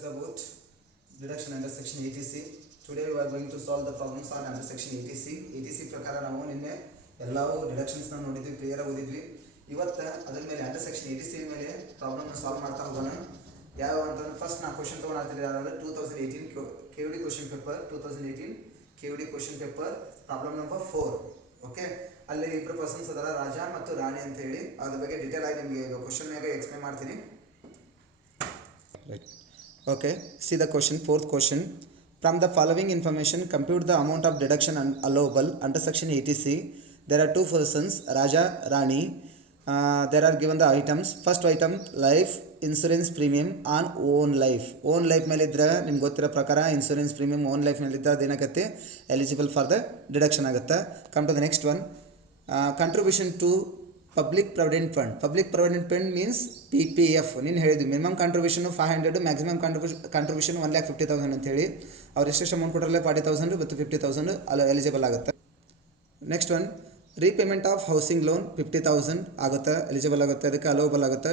About deduction under section 80C. Today we are going to solve the problems on under section 80C. 80C ಪ್ರಕಾರ ನಾವು ನಿನ್ನೆ ಎಲ್ಲವೂ deductions ನ ನೋಡಿದ್ವಿ, clear ಆಗಿ ಓದಿದ್ವಿ. ಇವತ್ತು ಅದರ ಮೇಲೆ ಅಂಡರ್ ಸೆಕ್ಷನ್ 80C ಮೇಲೆ ಪ್ರಾಬ್ಲಮ್ ನ ಸಾಲ್ವ್ ಮಾಡ್ತಾ ಹೋಗೋಣ. ಯಾವ ಅಂತಂದ್ರೆ ಫಸ್ಟ್ ನಾ ಕ್ವೆಶ್ಚನ್ ತಗೊಂಡಿದ್ದೀನಿ ಯಾರಂದ್ರೆ 2018 KUD question paper 2018 KUD question paper problem number 4. Okay, ಅಲ್ಲಿ ಇಬ್ಬರು ಪರ್ಸನ್ಸ್ ಅದರ ರಾಜ ಮತ್ತು ರಾಣಿ ಅಂತ ಹೇಳಿ ಅದ್ರ ಬಗ್ಗೆ ಡೀಟೇಲ್ ಆಗಿ ನಿಮಗೆ ಕ್ವೆಶ್ಚನ್ ನಾಗ ಎಕ್ಸ್ಪ್ಲೇನ್ ಮಾಡ್ತೀನಿ. Okay, see the question, fourth question. From the following information, compute the amount of deduction allowable under section 80C. There are two persons, Raja, Rani. There are given the items. First item, life insurance premium on own life. Own life ಮೇಲೆ ಇದ್ರೆ ನಿಮ್ಗೆ ಗೊತ್ತಿರೋ ಪ್ರಕಾರ insurance premium own life ಮೇಲೆ ಇದ್ರೆ ಅದೇನಾಗುತ್ತೆ eligible for the deduction ಆಗುತ್ತೆ. Come to the next one, contribution to public provident fund. Public provident fund means PPF. ನೀನು ಹೇಳಿದ್ವಿ ಮಿನಿಮಮ್ ಕಾಂಟ್ರಿಬ್ಯೂಷನ್ 500, ಮ್ಯಾಕ್ಸಿಮಮ್ ಕಾಂಟ್ರಿಬ್ಯೂಷನ್ 1,50,000 ಅಂತ ಹೇಳಿ. ಅವ್ರು ಎಷ್ಟೆಷ್ಟು ಅಮೌಂಟ್ ಕೊಟ್ಟರಲ್ಲ 40,000 ಮತ್ತು 50,000 ಅಲ್ಲಿ ಎಲಿಜಿಬಲ್ ಆಗುತ್ತೆ. Next one, repayment of housing loan 50,000 ಆಗುತ್ತೆ, ಎಲಿಜಿಬಲ್ ಆಗುತ್ತೆ, ಅದಕ್ಕೆ ಅಲೋಬಲ್ ಆಗುತ್ತೆ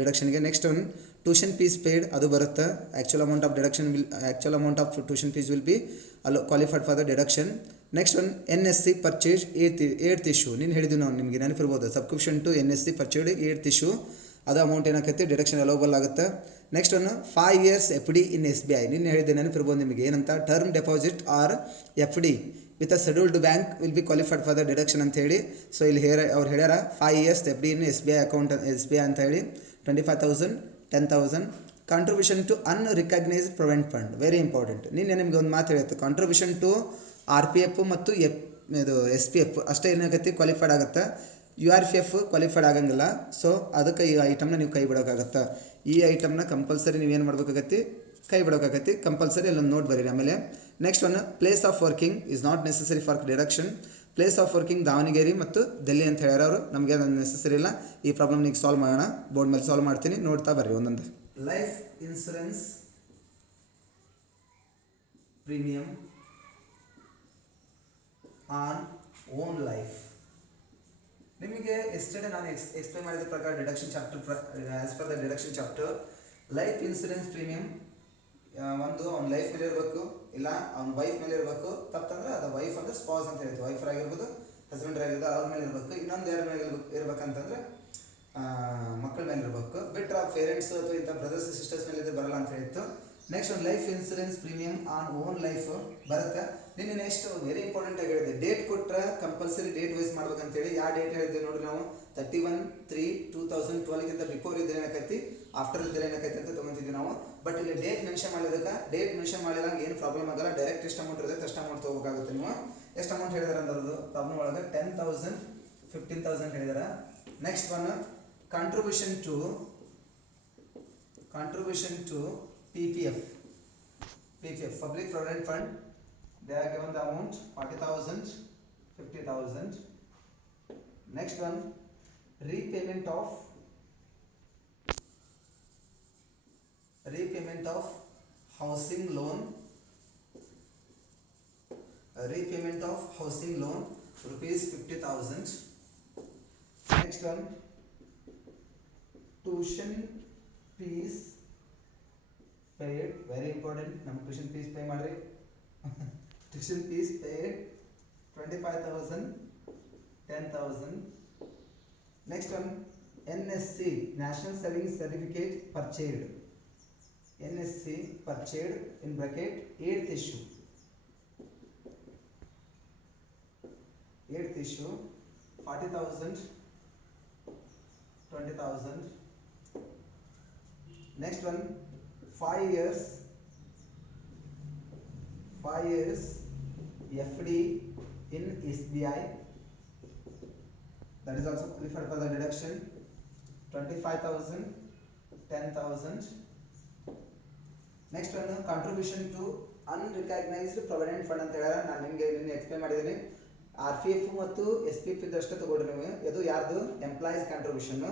ಡಿಡಕ್ಷನ್ಗೆ. Next one, tuition fees paid ಅದು ಬರುತ್ತೆ. Actual amount of deduction actual amount of tuition fees will be qualified for the deduction. Next one, NSC purchase eighth issue. ನೀನು ಹೇಳಿದ್ವಿ ನಾವು ನಿಮಗೆ ನೆನಪಿರ್ಬೋದು, subscription to NSC purchased eighth issue, ಅದು amount ಏನಾಗುತ್ತೆ deduction allowable ಆಗುತ್ತೆ. Next one, 5 years FD in SBI. ನೀನು ಹೇಳಿದ್ದೆ ನೆನಪಿರ್ಬೋದು ನಿಮಗೆ ಏನಂತ, term deposit or FD with a scheduled bank will be qualified for the deduction ಅಂತ ಹೇಳಿ. ಸೊ ಇಲ್ಲಿ ಅವ್ರು ಹೇಳ್ಯಾರ 5 years FD in SBI account SBI ಅಂತ ಹೇಳಿ 25,000, 10,000. Contribution to unrecognised provident fund, very important. ನಿಮಗೆ ಒಂದು ಮಾತು ಹೇಳಿತ್ತು, ಕಾಂಟ್ರಿಬ್ಯೂಷನ್ ಟು RPF ಮತ್ತು ಇದು SPF ಅಷ್ಟೇ ಏನಾಗುತ್ತೆ ಕ್ವಾಲಿಫೈಡ್ ಆಗುತ್ತೆ. URPF ಕ್ವಾಲಿಫೈಡ್ ಆಗಂಗಿಲ್ಲ. ಸೊ ಅದಕ್ಕೆ ಈ ಐಟಮ್ನ ನೀವು ಕೈ ಬಿಡೋಕ್ಕಾಗತ್ತೆ. ಈ ಐಟಮ್ನ ಕಂಪಲ್ಸರಿ ನೀವೇನು ಮಾಡ್ಬೇಕಾಗತ್ತೆ, ಕೈ ಬಿಡೋಕ್ಕಾಗತ್ತೆ ಕಂಪಲ್ಸರಿ. ಅಲ್ಲೊಂದು ನೋಟ್ ಬರೀರಿ. ಆಮೇಲೆ next one, place of working is not necessary for deduction. Place of working Davanagere ಮತ್ತು ಡೆಲ್ಲಿ ಅಂತ ಹೇಳ್ಯಾರ ಅವರು, ನಮಗೆ ಅದನ್ನು ನೆಸೆಸರಿ ಇಲ್ಲ. ಈ ಪ್ರಾಬ್ಲಮ್ ಈಗ ಸಾಲ್ವ್ ಮಾಡೋಣ, ಬೋರ್ಡ್ ಮೇಲೆ ಸಾಲ್ವ್ ಮಾಡ್ತೀನಿ, ನೋಡ್ತಾ ಬರ್ರಿ ಒಂದೊಂದು. Life insurance premium on own life. ನಿಮಗೆ ಎಸ್ಟರ್ಡೇ ನಾನು ಎಕ್ಸ್ಪ್ಲೇನ್ ಮಾಡಿದ ಪ್ರಕಾರ deduction chapter as per the deduction chapter, life insurance premium ಒಂದು ಅವ್ನ ಲೈಫ್ ಮೇಲೆ ಇರಬೇಕು, ಇಲ್ಲ ಅವ್ನ ವೈಫ್ ಮೇಲೆ ಇರಬೇಕು. ತಪ್ಪಂದ್ರೆ ಅದು ವೈಫ್ ಅಂದ್ರೆ ಸ್ಪಾಸ್ ಅಂತ ಹೇಳ್ತೀವಿ, ವೈಫರ್ ಆಗಿರ್ಬೋದು, ಹಸ್ಬೆಂಡ್ ಆಗಿರ್ಬೋದು, ಅವ್ರ ಮೇಲೆ ಇರಬೇಕು. ಇನ್ನೊಂದು ಯಾರ ಮೇಲೆ ಇರ್ಬೇಕಂತಂದ್ರೆ ಮಕ್ಕಳ ಮೇಲೆ ಇರಬೇಕು. ಬಿಟ್ರೆ ಪೇರೆಂಟ್ಸ್ ಅಥವಾ ಇಂಥ ಬ್ರದರ್ಸ್ ಸಿಸ್ಟರ್ಸ್ ಮೇಲೆ ಇದು ಬರಲ್ಲ ಅಂತ ಹೇಳಿತ್ತು. ನೆಕ್ಸ್ಟ್ ಒಂದು life insurance premium on own life ಬರುತ್ತೆ. ನಿನ್ನೆ ನೆಕ್ಸ್ಟ್ ವೆರಿ ಇಂಪಾರ್ಟೆಂಟ್ ಆಗಿ ಹೇಳಿದೆ, ಡೇಟ್ ಕೊಟ್ಟರೆ ಕಂಪಲ್ಸರಿ ಡೇಟ್ ವೈಸ್ ಮಾಡ್ಬೇಕಂತೇಳಿ. ಯಾವ ಡೇಟ್ ಹೇಳಿದ್ವಿ ನೋಡ್ರಿ ನಾವು, 31/3/2012ಗಿಂತ ಬಿಫೋರ್ ಇದ್ರೆ ಏನಾಕೈತಿ, ಆಫ್ಟರ್ ಇದ್ರೆ ಏನಾಕೈತಿ ಅಂತ ತೊಗೊಂತಿದ್ವಿ ನಾವು. ಬಟ್ ಇಲ್ಲಿ ಡೇಟ್ ಮೆನ್ಷನ್ ಮಾಡಿದಕ್ಕೆ, ಡೇಟ್ ಮೆನ್ಷನ್ ಮಾಡಿದಾಗ ಏನು ಪ್ರಾಬ್ಲಮ್ ಆಗಲ್ಲ, ಡೈರೆಕ್ಟ್ ಎಷ್ಟು ಅಮೌಂಟ್ ಇರುತ್ತೆ ಅಷ್ಟು ಅಮೌಂಟ್ ತೊಗೋಬೇಕಾಗುತ್ತೆ. ನೀವು ಎಷ್ಟು ಅಮೌಂಟ್ ಹೇಳಿದಾರೆ ಅಂದ್ರದ್ದು ಪ್ರಾಬ್ಲಮ್ ಒಳಗೆ 10,000, 15,000 ಹೇಳಿದಾರೆ. Next one, contribution to PPF Public Provident Fund. They are given the amount 40,000, 50,000. Next one, repayment of housing loan. Repayment of housing loan rupees 50,000. Next one, tuition fees paid, very important. ನಮ್ಮ tuition fees pay ಮಾಡ್ರಿ. Tuition fees paid 25,000, 10,000. Next one, NSC national savings certificate ಪರ್ಚೇಡ್. NSC ಪರ್ಚೇಡ್ in bracket 8th issue 40,000, 20,000. Next one, 5 years FD in SBI, that is also qualified for the deduction 25,000, 10,000. Next one, contribution to unrecognized provident fund ಅಂತ ಹೇಳಾರ. ನಾನು ನಿಮಗೆ ನಿನ್ನೆ explain ಮಾಡಿದ್ದೀನಿ. RPF ಮತ್ತು SPF ಇದ್ದಷ್ಟು ತಗೊಳ್ರಿ ನೀವು. ಇದು ಯಾರ್ದು ಎಂಪ್ಲಾಯೀಸ್ ಕಾಂಟ್ರಿಬ್ಯೂಷನ್.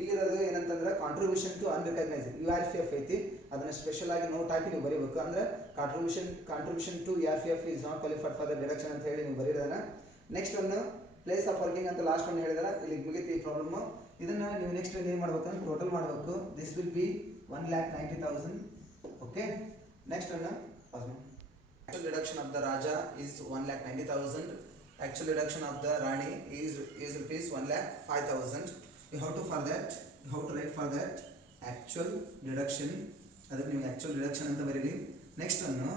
ಇಲ್ಲಿರೋದು ಏನಂತಂದ್ರೆ ಕಾಂಟ್ರಿಬ್ಯೂಷನ್ ಟು ಅನ್ರಿಕಗ್ನೈಸ್ಡ್ URPF ಐತಿ, ಅದನ್ನ ಸ್ಪೆಷಲ್ ಆಗಿ ನೋಟ್ ಹಾಕಿ ನೀವು ಬರೀಬೇಕು. ಅಂದ್ರೆ contribution to URPF is not qualified for the deduction ಅಂತ ಹೇಳಿ ನೀವು ಬರೀರೋದನ್ನ. ನೆಕ್ಸ್ಟ್ ಒಂದು, ಪ್ಲೇಸ್ ಆಫ್ ವರ್ಕಿಂಗ್ ಅಂತ ಲಾಸ್ಟ್ ಒಂದು ಹೇಳಿದಾರೆ, ಇಲ್ಲಿ ಮುಗಿತು ಈ ಪ್ರಾಬ್ಲಮ್. ಇದನ್ನ ನೀವು ನೆಕ್ಸ್ಟ್ ಏನು ಮಾಡಬೇಕು, ಟೋಟಲ್ ಮಾಡಬೇಕು. This will be 1,90,000. Okay, next one. Actual deduction of the Raja is 1,90,000. Actual deduction of the Rani is rupees 1,05,000. You have to write for that actual deduction. ಅದಕ್ಕೆ ನೀವು actual deduction ಅಂತ ಬರೀರಿ. Next ಒಂದು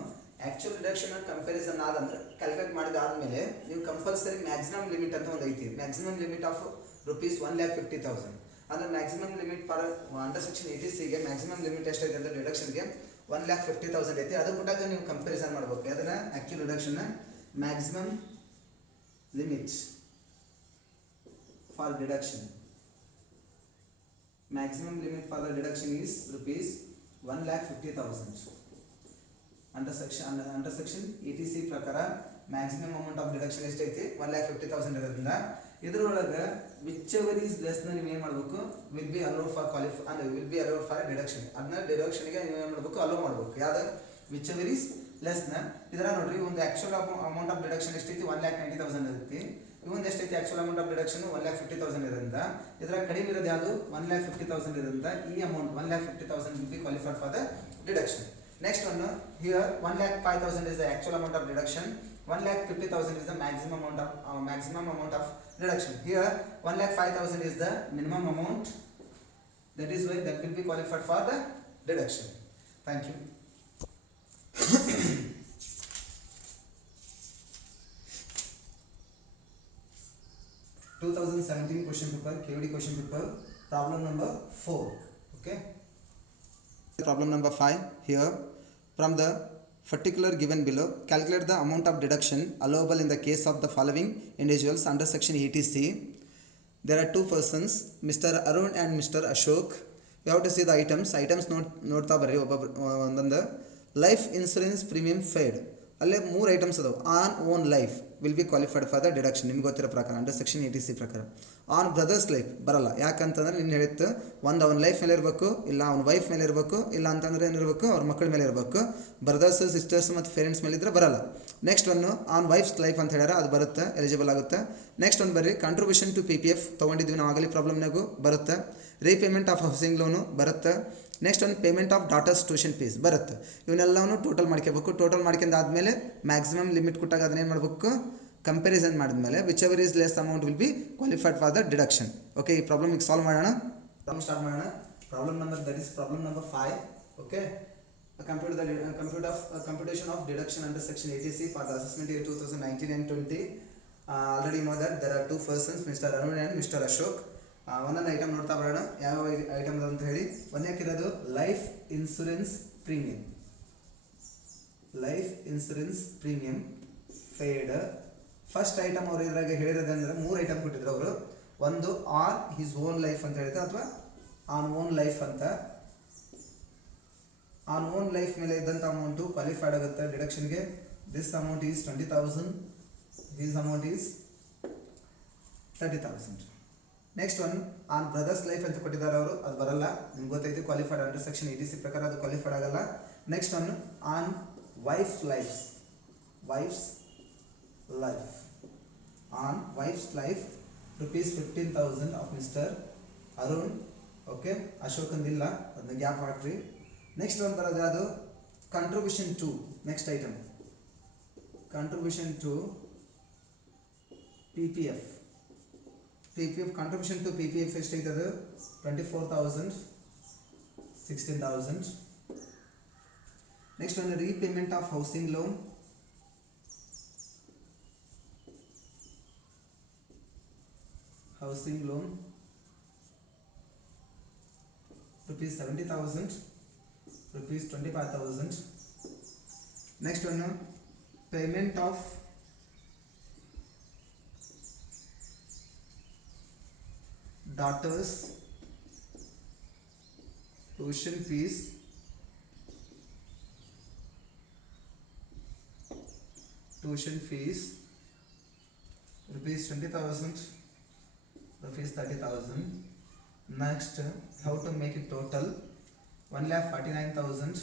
actual deduction comparison ಆದಂದ್ರೆ calculate ಮಾಡಿದಾದ್ಮೇಲೆ ನೀವು compulsory maximum limit ಅಂತ ಒಂದು ಐತಿ. Maximum limit of rupees 1,50,000. ಅಂದ್ರೆ maximum limit for under section 80C ಗೆ ಮ್ಯಾಕ್ಸಿಮಮ್ ಲಿಮಿಟ್ ಎಷ್ಟೈತೆ ಅಂದ್ರೆ ಡಿಡಕ್ಷನ್ಗೆ 1,50,000 ಐತಿ. ಅದು ಕೊಟ್ಟಾಗ ನೀವು ಕಂಪ್ಯಾರಿಸನ್ ಮಾಡಬೇಕು. ಅದನ್ನ actual deduction maximum limit for deduction. Maximum limit for the deduction is rupees 1,50,000. Under section 80C ಪ್ರಕಾರ ಮ್ಯಾಕ್ಸಿಮಮ್ ಅಮೌಂಟ್ ಆಫ್ ಡಿಡಕ್ಷನ್ ಎಷ್ಟೈತಿ 1,50,000 ಇರೋದ್ರಿಂದ ಇದರೊಳಗೆ ವಿಚ್ ಎವರ್ ಈಸ್ ಲೆಸ್ ನ ನೀವು ಏನು ಮಾಡಬೇಕು will be allowed for qualify ಅಂದ್ರೆ will be allowed for deduction. ಅದನ್ನ ಡಿಡಕ್ಷನ್ಗೆ ನೀವು ಏನು ಮಾಡಬೇಕು ಅಲೋ ಮಾಡಬೇಕು. ಯಾವ್ದು ವಿಚ್ ಎವರ್ ಈಸ್ ಲೆಸ್ ನ ಇದರ ನೋಡ್ರಿ ಒಂದು ಆಕ್ಚುಲ್ ಅಮೌಂಟ್ ಆಫ್ ಡಿಡಕ್ಷನ್ ಎಷ್ಟೈತಿ 1,90,000 ಇರುತ್ತೆ. ಇವೊಂದು ಎಷ್ಟೈತಿ ಆಕ್ಚುಲ್ ಅಮೌಂಟ್ ಆಫ್ ಡಿಡಕ್ಷನ್ 1,50,000 ಇರೋದ್ರಿಂದ ಇದರ ಕಡಿಮೆ ಇರೋದು ಯಾವುದು 1,50,000 ಇರೋದ್ರಿಂದ ಈ amount 1,50,000 will be qualified for the deduction. Next one, here 1,05,000 is the actual amount of deduction. 1,50,000 is the maximum amount of deduction. Here 1,05,000 is the minimum amount. That is why that will be qualified for the deduction. Thank you. 2017 question paper, KVD question paper, problem number 4. Okay. Problem number 5 here. From the particular given below, calculate the amount of deduction allowable in the case of the following individuals under section 80C. There are two persons, Mr. Arun and Mr. Ashok. You have to see the items. ನೋಡ್ತಾ ಬರ್ರಿ ಒಂದೊಂದು. Life insurance premium feed ಅಲ್ಲೇ 3 items ಅದಾವೆ. On own life will be qualified for the deduction. ನಿಮ್ಗೆ ಗೊತ್ತಿರೋ ಪ್ರಕಾರ under section 80C ಪ್ರಕಾರ. On brother's life ಬರಲ್ಲ. ಯಾಕಂತಂದ್ರೆ ನಿನ್ನ ಹೇಳಿತ್ತು ಒಂದು ಅವನ ಲೈಫ್ ಮೇಲೆ ಇರಬೇಕು, ಇಲ್ಲ ಅವನ ವೈಫ್ ಮೇಲೆ ಇರಬೇಕು, ಇಲ್ಲ ಅಂತಂದ್ರೆ ಏನಿರಬೇಕು ಅವ್ರ ಮಕ್ಕಳ ಮೇಲೆ ಇರಬೇಕು. ಬ್ರದರ್ಸ್ ಸಿಸ್ಟರ್ಸ್ ಮತ್ತು ಪೇರೆಂಟ್ಸ್ ಮೇಲೆ ಇದ್ರೆ ಬರಲ್ಲ. Next one on wife's life ಅಂತ ಹೇಳ್ಯಾರ, ಅದು ಬರುತ್ತೆ, ಎಲಿಜಿಬಲ್ ಆಗುತ್ತೆ. ನೆಕ್ಸ್ಟ್ ಒಂದು ಬರ್ರಿ ಕಾಂಟ್ರಿಬ್ಯೂಷನ್ ಟು PPF ತೊಗೊಂಡಿದ್ವಿ ನಾವು ಆಗಲಿ ಪ್ರಾಬ್ಲಮ್ನಾಗೂ ಬರುತ್ತೆ. ರೀಪೇಮೆಂಟ್ ಆಫ್ ಹೌಸಿಂಗ್ ಲೋನು ಬರುತ್ತೆ. ನೆಕ್ಸ್ಟ್ ಒಂದು payment of daughters tuition fees ಬರುತ್ತೆ. ಇವನ್ನೆಲ್ಲವೂ ಟೋಟಲ್ ಮಾಡ್ಕೋಬೇಕು. ಟೋಟಲ್ ಮಾಡ್ಕೊಂಡಾದ್ಮೇಲೆ ಮ್ಯಾಕ್ಸಿಮಮ್ ಲಿಮಿಟ್ ಕೊಟ್ಟಾಗ ಅದನ್ನೇನು ಮಾಡಬೇಕು ಕಂಪ್ಯಾರಿಸನ್ ಮಾಡಿದ್ಮೇಲೆ which ever is less amount will be qualified for the deduction. Okay, ಈ ಪ್ರಾಬ್ಲಮ್ ಈಗ ಸಾಲ್ವ್ ಮಾಡೋಣ. ಪ್ರಾಬ್ಲಮ್ ಸ್ಟಾರ್ಟ್ ಮಾಡೋಣ. Problem number that is problem number 5. Okay, computation of deduction under section 80C for the assessment year 2019 and 20. Already you know that there are two persons, Mr. Arun and Mr. Ashok. ಒಂದೊಂದು item ನೋಡ್ತಾ ಬರೋಣ ಯಾವ item ಅಂತ ಹೇಳಿ. ಒಂದಕ್ಕಿರೋದು life insurance premium. Life insurance premium paid. First item ಅವ್ರು ಇದ್ರಾಗ ಹೇಳಿರೋದಂದ್ರೆ 3 item ಕೊಟ್ಟಿದ್ರು ಅವರು. ಒಂದು ಆನ್ ಹಿಸ್ ಓನ್ ಲೈಫ್ ಅಂತ ಹೇಳಿದ್ರು ಅಥವಾ ಆನ್ ಓನ್ ಲೈಫ್ ಅಂತ. ಆನ್ ಓನ್ ಲೈಫ್ ಮೇಲೆ ಇದ್ದಂಥ ಅಮೌಂಟು ಕ್ವಾಲಿಫೈಡ್ ಆಗುತ್ತೆ ಡಿಡಕ್ಷನ್ಗೆ. This amount is 20,000, this amount is 30,000. Next one on brother's life ಅಂತ ಕೊಟ್ಟಿದ್ದಾರೆ ಅವರು, ಅದು ಬರಲ್ಲ, ನಿಮ್ಗೆ ಗೊತ್ತೈತಿ ಕ್ವಾಲಿಫೈಡ್ ಅಂಡರ್ ಸೆಕ್ಷನ್ 80C ಪ್ರಕಾರ ಅದು ಕ್ವಾಲಿಫೈಡ್ ಆಗಲ್ಲ. Next one on wife life, wife's life, on wife's life rupees 15,000 of mister Arun. Okay, ಅಶೋಕಂದಿಲ್ಲ, ಅದನ್ನ ಗ್ಯಾಪ್ ಹಾಕ್ರಿ. ನೆಕ್ಸ್ಟ್ ಒನ್ ಬರೋದು ಅದು contribution to. Next item contribution to PPF. Contribution to PPF ಎಷ್ಟೈತೆ ಅದು 24,000, 16,000. ನೆಕ್ಸ್ಟ್ ಒಂದು repayment of housing loan. Housing loan rupees 70,000, rupees 25,000. Next one, payment of daughters tuition fees, rupees 20,000, rupees 30,000. Next, how to make it total? 1,49,000.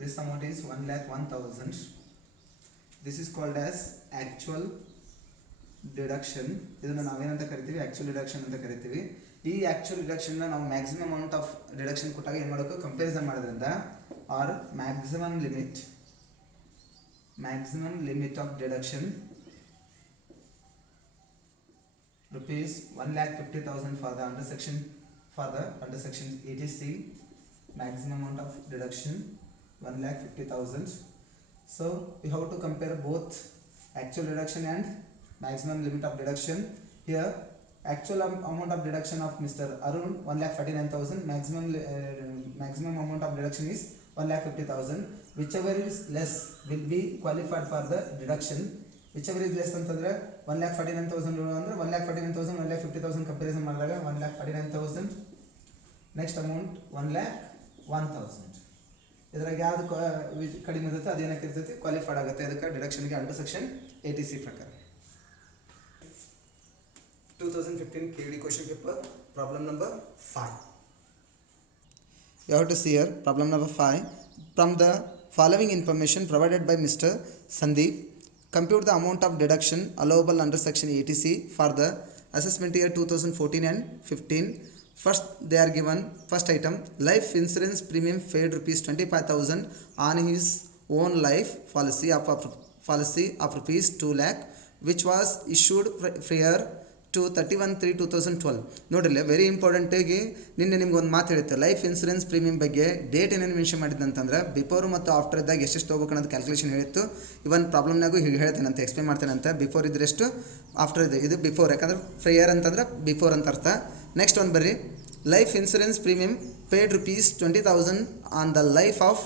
This amount is 1,01,000. This is called as actual deduction. ಇದನ್ನು ನಾವೇನಂತ ಕರಿತೀವಿ? actual deduction ಅಂತ ಕರಿತೀವಿ. ಈ actual deduction ನಾವು maximum amount of deduction ಕೊಟ್ಟಾಗ ಏನು ಮಾಡಬೇಕು ಕಂಪ್ಯಾರಿಸನ್ ಮಾಡೋದ್ರಿಂದ or maximum limit of deduction rupees 1,50,000 for the under section ETC. Maximum amount of deduction 1,50,000. So we have to compare both actual deduction and maximum limit of deduction. Here actual amount of deduction of Mr. Arun 1,49,000. Maximum amount of deduction is 1,50,000. Whichever is less will be qualified for the deduction. Whichever is less ಅಂತಂದ್ರೆ 1,49,000 ಅಂದ್ರೆ 1,49,000 1,50,000 comparison ಮಾಡಿದಾಗ 1,49,000. Next amount 1,01,000. ಇದ್ರಾಗ ಯಾವುದು ಕಡಿಮೆ ಇರುತ್ತೆ ಅದೇನಕ್ಕಿರ್ತೈತಿ qualified ಆಗುತ್ತೆ ಅದಕ್ಕೆ ಡಿಡಕ್ಷನ್ಗೆ under section ATC ಪ್ರಕಾರ. 2015 KD question paper problem number 5. You have to see here problem number 5. From the following information provided by Mr. Sandeep, compute the amount of deduction allowable under section ATC for the assessment year 2014 and 15. First they are given first item, life insurance premium paid rupees 25,000 on his own life policy of rupees 2 lakh which was issued prior to 31/3/2012. ನೋಡ್ರಿ very important ಆಗಿ ನಿನ್ನೆ ನಿಮ್ಗೆ ಒಂದು ಮಾತು ಹೇಳುತ್ತೆ life insurance premium ಬಗ್ಗೆ date ಏನೇನು mention ಮಾಡಿದ್ದಂತಂದ್ರೆ before ಮತ್ತು ಆಫ್ಟರ್ ಇದ್ದಾಗ ಎಷ್ಟು ತೊಗೋಬೇಕು ಅನ್ನೋದು ಕ್ಯಾಲ್ಕುಲೇಷನ್ ಹೇಳಿತ್ತು. ಇವನ್ ಪ್ರಾಬ್ಲಮ್ನಾಗೂ ಹೀಗೆ ಹೇಳ್ತೇನೆ ಅಂತ ಎಕ್ಸ್ಪ್ಲೇನ್ ಮಾಡ್ತೇನೆ ಅಂತ. ಬಿಫೋರ್ ಇದ್ರೆ ಎಷ್ಟು, ಆಫ್ಟರ್ ಇದೆ. ಇದು ಬಿಫೋರ್, ಯಾಕಂದ್ರೆ ಫ್ರೈಯರ್ ಅಂತಂದ್ರೆ ಬಿಫೋರ್ ಅಂತ ಅರ್ಥ. ನೆಕ್ಸ್ಟ್ ಒಂದು ಬರ್ರಿ, life insurance premium paid rupees 20,000 on the life of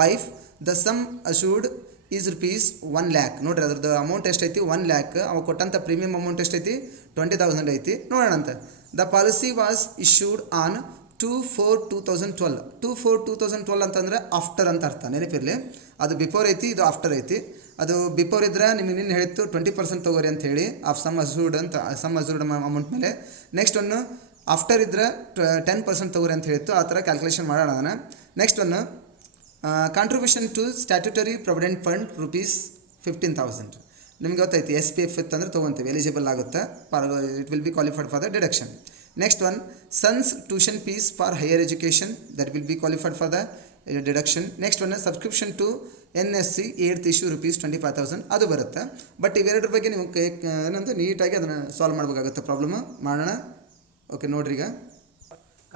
wife, the sum assured is rupees 1 lakh. ನೋಡ್ರಿ ಅದ್ರದ್ದು ಅಮೌಂಟ್ ಎಷ್ಟೈತಿ 1 lakh. ಅವ ಕೊಟ್ಟಂಥ ಪ್ರೀಮಿಯಂ ಅಮೌಂಟ್ ಎಷ್ಟೈತಿ 20,000 ಐತಿ. ನೋಡೋಣ ಅಂತ. The policy was issued on 2/4/2012. 2/4/2012 ಅಂತಂದ್ರೆ ಆಫ್ಟರ್ ಅಂತ ಅರ್ಥ, ನೆನಪಿರಲಿ. ಅದು ಬಿಫೋರ್ ಐತಿ, ಇದು ಆಫ್ಟರ್ ಐತಿ. ಅದು ಬಿಫೋರ್ ಇದ್ರೆ ನಿಮಗೆ ನಿನ್ನ ಹೇಳಿತ್ತು 20% ತೊಗೋರಿ ಅಂತ ಹೇಳಿ ಆಫ್ ಸಮ್ ಅಶೂರ್ಡ್ ಅಂತ, ಸಮ್ ಅಶೂರ್ಡ್ ಅಮೌಂಟ್ ಮೇಲೆ. ನೆಕ್ಸ್ಟ್ ಒಂದು ಆಫ್ಟರ್ ಇದ್ರೆ 10% ತೊಗೋರಿ ಅಂತ ಹೇಳಿತ್ತು. ಆ ಥರ ಕ್ಯಾಲ್ಕುಲೇಷನ್ ಮಾಡೋಣ. ನೆಕ್ಸ್ಟ್ ಒಂದು contribution to statutory provident fund rupees 15,000. ನಿಮ್ಗೆ ಗೊತ್ತೈತಿ SPF ಅಂತಂದ್ರೆ ತೊಗೊತೀವಿ, ಎಲಿಜಿಬಲ್ ಆಗುತ್ತೆ, it will be qualified for the deduction. Next one sons tuition fees for higher education, that will be qualified for the deduction. Next one subscription to NSC 8th issue rupees 25,000 ಅದು ಬರುತ್ತೆ. But ಇವೆರಡರ ಬಗ್ಗೆ ನೀವು ಏನಂತ ನೀಟಾಗಿ ಅದನ್ನು solve ಮಾಡಬೇಕಾಗುತ್ತೆ. Problem ಮಾಡೋಣ. ಓಕೆ, ನೋಡ್ರಿ ಈಗ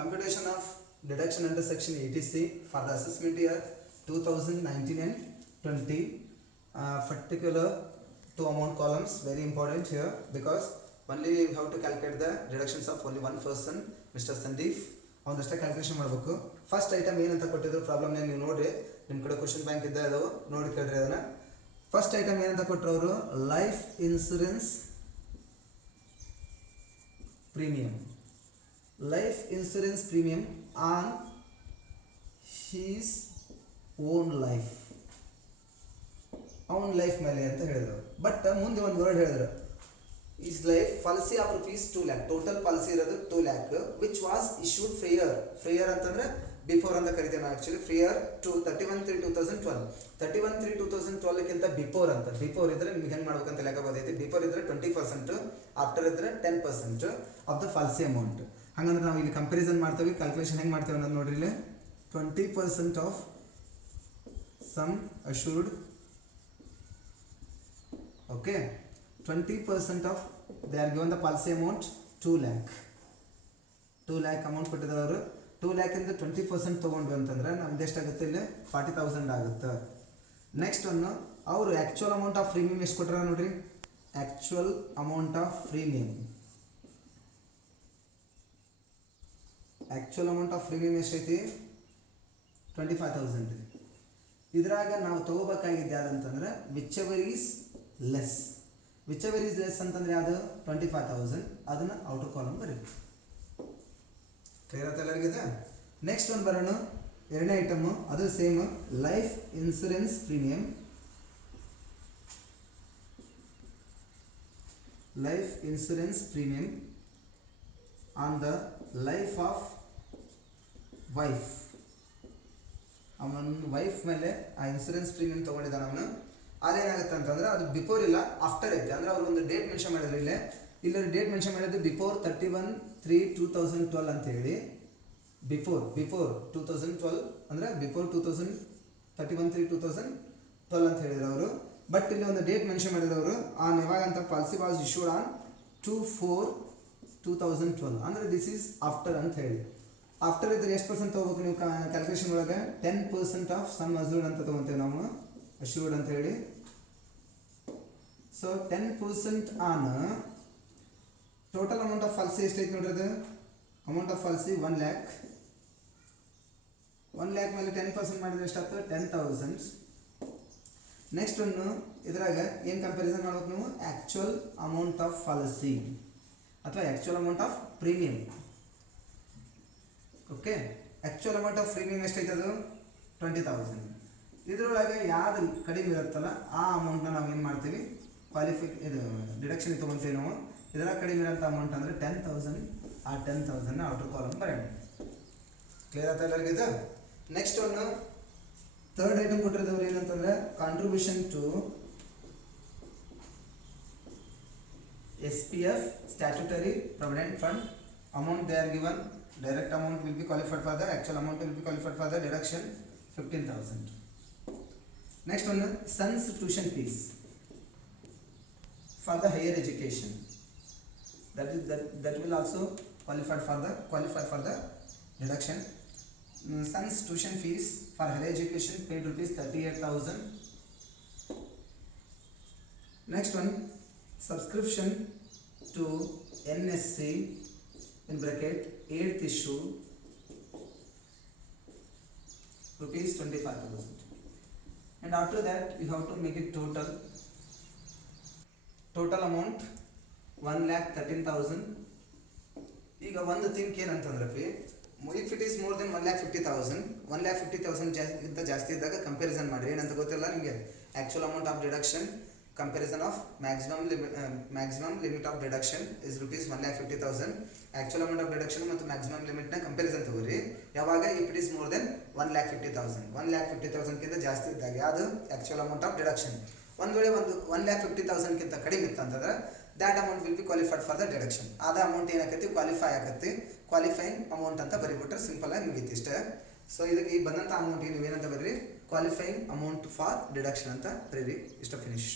computation of deduction under section ATC for the assessment year 2019 and 20. Particular two amount columns very important here because only we have to calculate the deductions of only one person, Mr. Sandeep. ಅವನದಷ್ಟೇ calculation ಮಾಡಬೇಕು. First item ಏನಂತ ಕೊಟ್ಟಿದ್ರು problem ನೀವು ನೋಡ್ರಿ, ನಿಮ್ಮ ಕಡೆ question bank ಇದ್ದ ಅದು ನೋಡಿ ಕೇಳ್ರಿ ಅದನ್ನ. ಫಸ್ಟ್ ಐಟಮ್ ಏನಂತ ಕೊಟ್ಟರು ಅವರು, life insurance premium. Life insurance premium on his own life, ಅವನ ಲೈಫ್ ಮೇಲೆ ಅಂತ ಹೇಳಿದ್ರು. ಬಟ್ ಮುಂದೆ ಒಂದು ವರ್ಡ್ ಹೇಳಿದ್ರು, his life policy of rupees 2 lakh. Total policy ಇರೋದು 2 lakh which was issued prior ಅಂತಂದ್ರೆ ಬಿಫೋರ್ ಅಂತ ಕರಿತೇವೆ ನಾವು ಆಕ್ಚುಲಿ. prior to 31/3/2012. 31/3/2012 ಗಿಂತ ಬಿಫೋರ್ ಅಂತ. ಬಿಫೋರ್ ಇದ್ರೆ ನಿಮ್ಗೆ ಹೆಂಗೆ ಮಾಡ್ಬೇಕಂತ ಲೆಕ್ಕ ಬರ್ತೈತಿ. ಬಿಫೋರ್ ಇದ್ರೆ 20%, ಆಫ್ಟರ್ ಇದ್ರೆ 10% ಆಫ್ ದ ಪಾಲಿಸಿ ಅಮೌಂಟ್. ಹಂಗಂದ್ರೆ ನಾವು ಇಲ್ಲಿ ಕಂಪ್ಯಾರಿಸನ್ ಮಾಡ್ತೇವೆ, ಕ್ಯಾಲ್ಕುಲೇಷನ್ ಹೆಂಗೆ ಮಾಡ್ತೇವೆ ಅನ್ನೋದು ನೋಡ್ರಿ. ಇಲ್ಲಿ 20% of sum assured, okay, 20% of they are given the policy amount 2 lakh. 2 lakh amount ಕೊಟ್ಟಿದ್ದಾರೆ ಅವರು. 2 lakh ಇಂದ 20% ತೊಗೊಂಡ್ರು ಅಂತಂದ್ರೆ ನಮ್ದು ಎಷ್ಟಾಗುತ್ತೆ, ಇಲ್ಲಿ 40,000 ಆಗುತ್ತೆ. ನೆಕ್ಸ್ಟ್ ಒನ್ ಅವರು ಆ್ಯಕ್ಚುಯಲ್ ಅಮೌಂಟ್ ಆಫ್ ಪ್ರೀಮಿಯಂ ಎಷ್ಟು ಕೊಟ್ಟಾರ ನೋಡ್ರಿ. Actual amount of premium, actual amount of premium ಎಷ್ಟೈತಿ 25,000. ಇದ್ರಾಗ ನಾವು ತೊಗೋಬೇಕಾಗಿದ್ದು ಯಾವ್ದಂತಂದ್ರೆ whichever is less. Whichever is less ಅಂತಂದ್ರೆ ಯಾವುದು 25,000, ಅದನ್ನ ಔಟರ್ ಕಾಲಮ್ ಬರೀ. ಕ್ಲಿಯರ್ ಆಯ್ತು ಎಲ್ಲರಿಗಿದೆ. ನೆಕ್ಸ್ಟ್ ಒಂದು ಬರೋಣ, ಎರಡನೇ ಐಟಮ್ ಅದು same, life insurance premium. Life insurance premium on the life of wife. ಅವನ ವೈಫ್ ಮೇಲೆ ಆ ಇನ್ಸೂರೆನ್ಸ್ ಪ್ರೀಮಿಯಂ ತೊಗೊಂಡಿದ್ದಾನೆ ಅವನು. ಅದೇನಾಗುತ್ತೆ ಅಂತಂದ್ರೆ ಅದು ಬಿಫೋರ್ ಇಲ್ಲ ಆಫ್ಟರ್ ಐತೆ. ಅಂದ್ರೆ ಅವ್ರು ಒಂದು ಡೇಟ್ ಮೆನ್ಷನ್ ಮಾಡಿದ್ರು. ಇಲ್ಲಿ ಡೇಟ್ ಮೆನ್ಷನ್ ಮಾಡಿದ್ದು ಬಿಫೋರ್ 31/3/2012 ಅಂತ ಹೇಳಿ. ಬಿಫೋರ್ 2012 ಅಂದರೆ ಬಿಫೋರ್ 2031/3/2012 ಅಂತ ಹೇಳಿದ್ರು ಅವರು. ಬಟ್ ಇಲ್ಲಿ ಒಂದು ಡೇಟ್ ಮೆನ್ಷನ್ ಮಾಡಿದವರು ಆನ್ ಯಾವಾಗ ಅಂತ ಪಾಲಿಸಿ ವಾಸ್ ಇಶ್ಯೂಡ್ ಆನ್ 2/4/2012 ಅಂದರೆ ದಿಸ್ ಈಸ್ ಆಫ್ಟರ್ ಅಂತ ಹೇಳಿ. ಆಫ್ಟರ್ ಇದ್ರೆ ಎಷ್ಟು ಪರ್ಸೆಂಟ್ ತೊಗೋಬೇಕು ನೀವು ಕ್ಯಾಲ್ಕುಲೇಷನ್ ಒಳಗೆ 10% ಆಫ್ ಸಮ್ ಅಸ್ಯೂರ್ಡ್ ಅಂತ ತೊಗೊತೇವೆ ನಾವು ಅಶ್ಯೂರ್ಡ್ ಅಂತ ಹೇಳಿ. So 10% on total amount of policy ಎಷ್ಟೈತೆ ನೋಡ್ರಿ ಅದು amount of policy 1 lakh. 1 lakh ಮೇಲೆ 10% ಮಾಡಿದ್ರೆ ಎಷ್ಟಾಗ್ತದೆ 10,000. ನೆಕ್ಸ್ಟ್ ಒಂದು ಇದ್ರಾಗ ಏನು ಕಂಪ್ಯಾರಿಸನ್ ಮಾಡ್ಬೇಕು ನೀವು ಆ್ಯಕ್ಚುಯಲ್ ಅಮೌಂಟ್ ಆಫ್ ಪಾಲಿಸಿ ಅಥವಾ actual amount of premium. Okay, actual amount of premium ಎಷ್ಟೈತೆ ಅದು 20,000. ಇದರೊಳಗೆ ಯಾವ್ದು ಕಡಿಮೆ ಇರುತ್ತಲ್ಲ ಆ ಅಮೌಂಟ್ನ ನಾವು ಏನು ಮಾಡ್ತೀವಿ ಇದು ಡಿಡಕ್ಷನ್ ತೊಗೊತೀವಿ ನಾವು. ಇದರ ಕಡಿಮೆ ಇರೋಂಥ ಅಮೌಂಟ್ ಅಂದರೆ 10,000. ಆ 10,000ನ ಔಟರ್ ಕಾಲಮ್ ಬರೋಣ. ಕ್ಲಿಯರ್ ಆಗ್ತಾ ಎಲ್ಲರಿಗೂ ಇದು. ನೆಕ್ಸ್ಟ್ ಒಂದು ಥರ್ಡ್ ಐಟಮ್ ಕೊಟ್ಟಿರೋದವ್ರು ಏನಂತಂದ್ರೆ contribution to SPF statutory provident fund amount they are given. Direct amount will be qualified for the actual amount will be qualified for the deduction 15,000. Next ಒಂದು son's tuition fees for the higher education that will also qualify for the deduction. Son's tuition fees for higher education paid rupees 38,000. Next one, subscription to NSC in bracket 8th issue rupees 25,000. And after that you have to make it total amount 1,13,000. ಈಗ ಒಂದು think ಏನಂತಂದ್ರೆ if it is more than 1,50,000 1,50,000 ಜಾಸ್ತಿ ಇದ್ದಾಗ comparison ಮಾಡಿರಿ. ಏನಂತ ಗೊತ್ತಿಲ್ಲ ನಿಮಗೆ actual amount of deduction comparison of maximum limit of deduction is rupees 1,50,000. Actual amount of deduction ಮತ್ತು ಮ್ಯಾಕ್ಸಿಮಮ್ ಲಿಮಿಟ್ನ ಕಂಪ್ಯಾರಿಸನ್ ತಗೋರಿ. ಯಾವಾಗ if it is more than 1,50,000 1,50,000ಕ್ಕಿಂತ ಜಾಸ್ತಿ ಇದ್ದಾಗ ಯಾವುದು ಆ್ಯಕ್ಚುಯಲ್ ಅಮೌಂಟ್ ಆಫ್ ಡಿಡಕ್ಷನ್. ಒಂದು ವೇಳೆ 1,50,000ಕ್ಕಿಂತ ಕಡಿಮೆ ಇತ್ತಂತಂದ್ರೆ that amount will be qualified for the deduction. ಆದ ಅಮೌಂಟ್ ಏನಾಕತಿ ಕ್ವಾಲಿಫೈ ಆಗತ್ತೆ. ಕ್ವಾಲಿಫೈಯಿಂಗ್ ಅಮೌಂಟ್ ಅಂತ ಬರಿಬಿಟ್ರೆ ಸಿಂಪಲ್ ಆಗಿ ಮುಗೀತು ಇಷ್ಟೇ. ಸೊ ಇದಕ್ಕೆ ಈ ಬಂದಂಥ ಅಮೌಂಟ್ಗೆ ನೀವೇನಂತ ಬರೀರಿ ಕ್ವಾಲಿಫೈಯಿಂಗ್ ಅಮೌಂಟ್ ಫಾರ್ ಡಿಡಕ್ಷನ್ ಅಂತ ಬರೀರಿ. ಇಷ್ಟ ಫಿನಿಶ್.